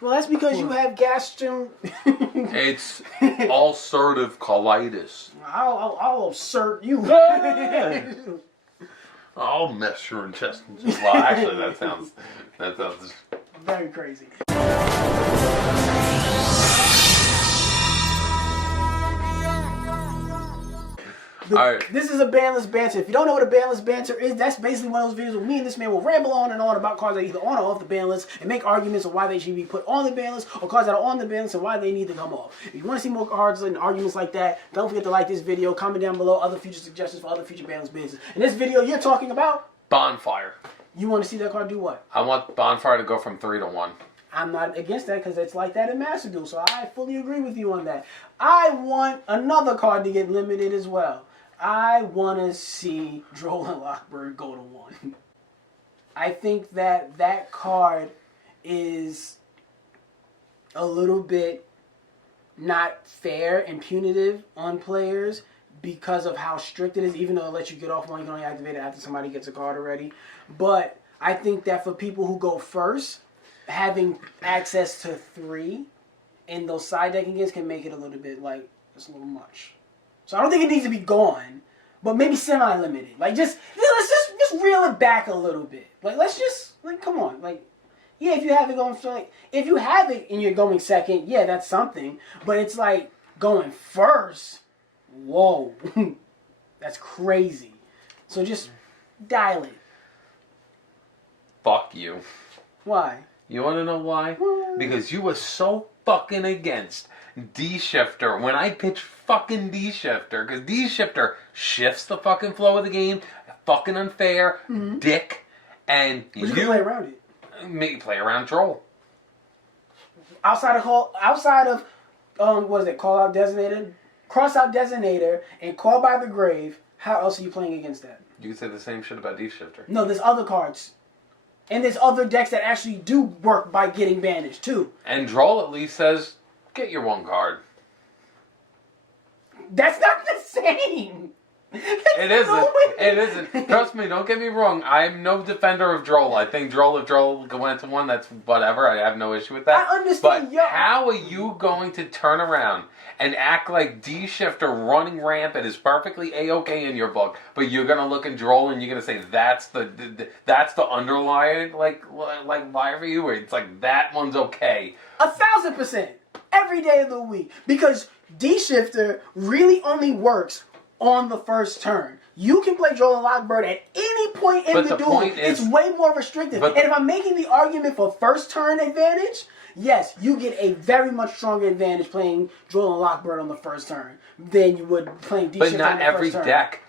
Well, that's because you have gastric... It's ulcerative colitis. I'll assert you. I'll mess your intestines. Well, actually, that sounds very crazy. Alright. This is a Banlist Banter. If you don't know what a Banlist Banter is, that's basically one of those videos where me and this man will ramble on and on about cards that are either on or off the ban list and make arguments on why they should be put on the ban list or cards that are on the ban list and why they need to come off. If you want to see more cards and arguments like that, don't forget to like this video, comment down below other future suggestions for other future Banlist Banters. In this video, you're talking about... Bonfire. You want to see that card do what? I want Bonfire to go from 3 to 1. I'm not against that because it's like that in Master Duel, so I fully agree with you on that. I want another card to get limited as well. I want to see Droll and Lockbird go to 1. I think that that card is a little bit not fair and punitive on players because of how strict it is, even though it lets you get off one, you can only activate it after somebody gets a card already. But I think that for people who go first, having access to 3 in those side decking games can make it a little bit like, it's a little much. So I don't think it needs to be gone, but maybe semi-limited. Like let's just reel it back a little bit. Like let's just come on. Like yeah, if you have it going if you have it and you're going second, yeah, that's something. But it's like going first. Whoa, that's crazy. So just dial it. Fuck you. Why? You want to know why? Because you were so fucking against D-Shifter when I pitched fucking D-Shifter. Because D-Shifter shifts the fucking flow of the game. Fucking unfair. Dick. And but you can play around it. Maybe play around Droll. Outside of what is it? Call out designated, cross out designator, and call by the grave. How else are you playing against that? You can say the same shit about D-Shifter. No, there's other cards. And there's other decks that actually do work by getting banished, too. And Droll at least says, get your 1 card. That's not the same. It isn't. It isn't. Trust me, don't get me wrong. I'm no defender of Droll. I think if Droll went to 1, that's whatever. I have no issue with that. I understand. But how are you going to turn around and act like D-Shifter running rampant is perfectly A-okay in your book, but you're going to look at Droll and you're going to say that's the underlying like lie for you, where it's like that one's okay. 1,000%. Every day of the week. Because D-Shifter really only works on the first turn. You can play Droll and Lockbird at any point in the duel. It's way more restrictive. And if I'm making the argument for first turn advantage, yes, you get a very much stronger advantage playing Droll and Lockbird on the first turn than you would playing D-Shifter on the first turn. But not every deck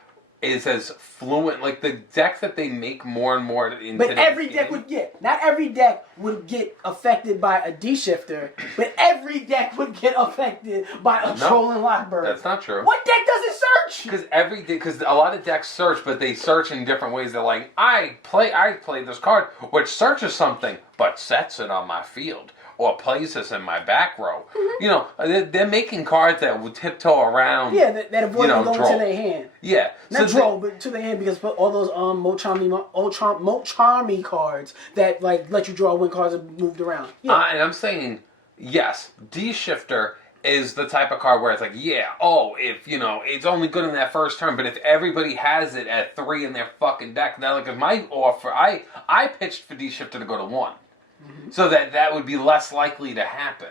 is as fluent. Like the decks that they make more and more into But every deck would get. Not every deck would get affected by a D-Shifter, but every deck would get affected by a Droll and Lockbird. That's not true. What deck does it search? Because a lot of decks search, but they search in different ways. They're like, I play this card which searches something, but sets it on my field. Or plays this in my back row. You know, they're making cards that will tiptoe around. Yeah, that avoid them going to their hand. Yeah. Not Droll, but to their hand, because all those Mochami cards that like let you draw when cards are moved around. Yeah. And I'm saying, yes, D-Shifter is the type of card where it's like, if, it's only good in that first turn, but if everybody has it at 3 in their fucking deck, now, like, if my offer, I pitched for D-Shifter to go to 1. So that would be less likely to happen.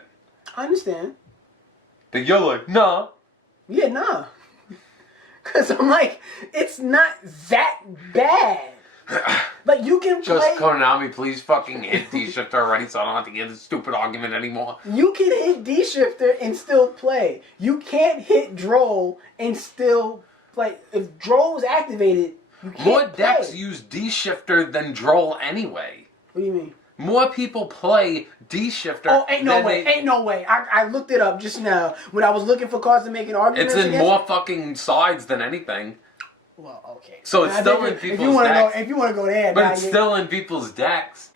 I understand. But you're like, nah. Yeah, nah. Because I'm like, it's not that bad. Like, you can play... Just Konami, please fucking hit D-Shifter already so I don't have to get this stupid argument anymore. You can hit D-Shifter and still play. You can't hit Droll and still play. If Droll is activated, you can't More decks use D-Shifter than Droll anyway. What do you mean? More people play D-Shifter. Oh, ain't no way. I looked it up just now when I was looking for cards to make an argument. It's in more fucking sides than anything. Well, okay. So it's still in people's decks. If you want to go there. But it's still in people's decks.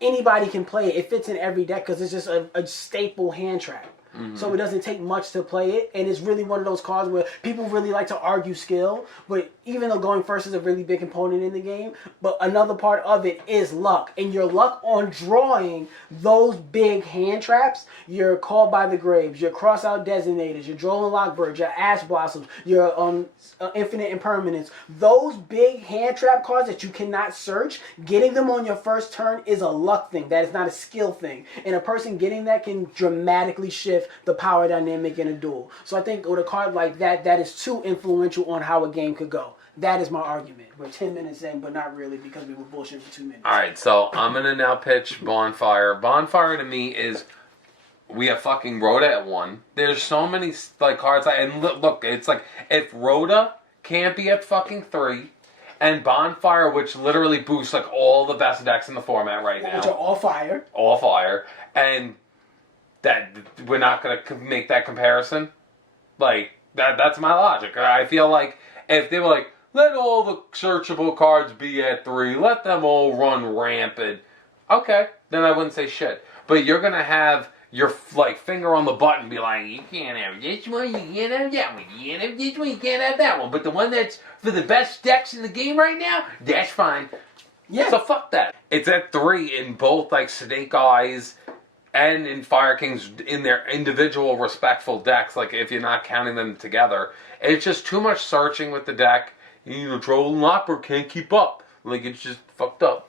Anybody can play it. It fits in every deck because it's just a staple hand trap. so it doesn't take much to play it, and it's really one of those cards where people really like to argue skill, but even though going first is a really big component in the game, but another part of it is luck, and your luck on drawing those big hand traps, your Called by the Graves, your Cross Out Designators, your Droll and Lockbird, your Ash Blossoms, your Infinite Impermanence, those big hand trap cards that you cannot search, getting them on your first turn is a luck thing. That is not a skill thing. And a person getting that can dramatically shift the power dynamic in a duel. So I think with a card like that, that is too influential on how a game could go. That is my argument. We're 10 minutes in, but not really because we were bullshitting for 2 minutes. All right, so I'm going to now pitch Bonfire. Bonfire to me is... We have fucking Rhoda at 1. There's so many like cards. And look, it's like if Rhoda can't be at fucking 3, and Bonfire, which literally boosts like all the best decks in the format right now, which are all fire, and that we're not gonna make that comparison. Like that's my logic. I feel like if they were like, let all the searchable cards be at 3, let them all run rampant. Okay, then I wouldn't say shit. But you're gonna have your like finger on the button, be like, you can't have this one, you can't have that one, you can't have this one, you can't have that one. But the one that's for the best decks in the game right now, that's fine. Yeah. So fuck that. It's at 3 in both like Snake Eyes and in Fire Kings in their individual respectful decks. Like if you're not counting them together, it's just too much searching with the deck. You know, Droll and Lockbird can't keep up. Like it's just fucked up.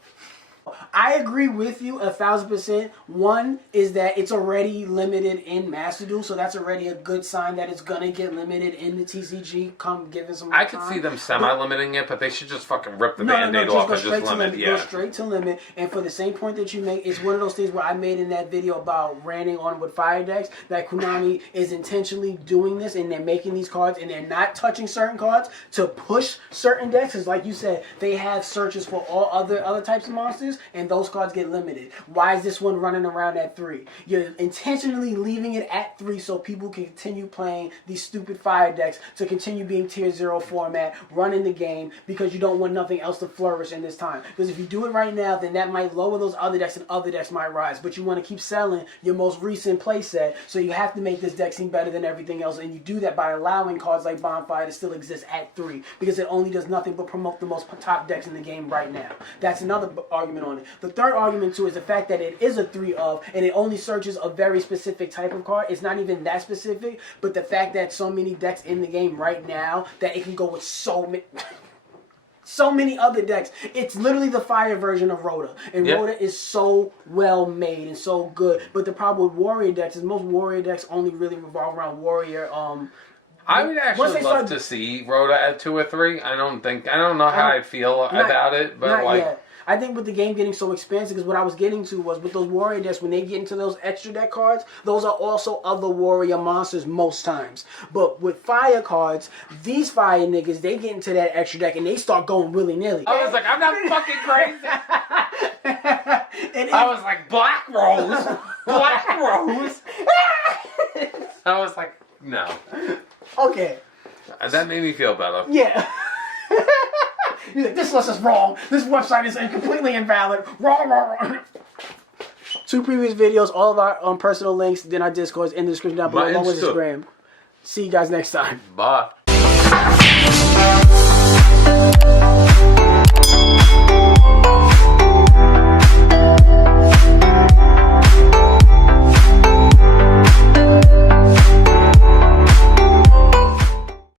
I agree with you 1,000%. One is that it's already limited in Master Duel, so that's already a good sign that it's gonna get limited in the TCG. Come give it some more I time. could see them semi-limiting it, but they should just fucking rip the Band-Aid off and just limit. Go straight to limit. And for the same point that you make, it's one of those things where I made in that video about ranting on with fire decks that Konami is intentionally doing this, and they're making these cards and they're not touching certain cards to push certain decks. Because like you said, they have searches for all other types of monsters, and those cards get limited. Why is this one running around at 3? You're intentionally leaving it at 3 so people can continue playing these stupid fire decks to continue being tier 0 format, running the game, because you don't want nothing else to flourish in this time. Because if you do it right now, then that might lower those other decks and other decks might rise. But you want to keep selling your most recent playset, so you have to make this deck seem better than everything else. And you do that by allowing cards like Bonfire to still exist at 3, because it only does nothing but promote the most top decks in the game right now. That's another argument on it. The third argument too is the fact that it is a 3 of, and it only searches a very specific type of card. It's not even that specific, but the fact that so many decks in the game right now that it can go with so many other decks. It's literally the fire version of Rhoda. And Rhoda is so well made and so good. But the problem with warrior decks is most warrior decks only really revolve around warrior. I would actually love to see Rhoda at 2 or 3. I don't know how I'd feel about it, but like. Yet. I think with the game getting so expansive, because what I was getting to was with those warrior decks, when they get into those extra deck cards, those are also other warrior monsters most times. But with fire cards, these fire niggas, they get into that extra deck and they start going willy-nilly. I was like, I'm not fucking crazy. I was like, Black Rose. Black Rose. I was like, no. Okay. That made me feel better. Yeah. He's like, this list is wrong. This website is completely invalid. Wrong. 2 previous videos, all of our personal links, then our Discords in the description down below, along with Instagram. See you guys next time. Bye.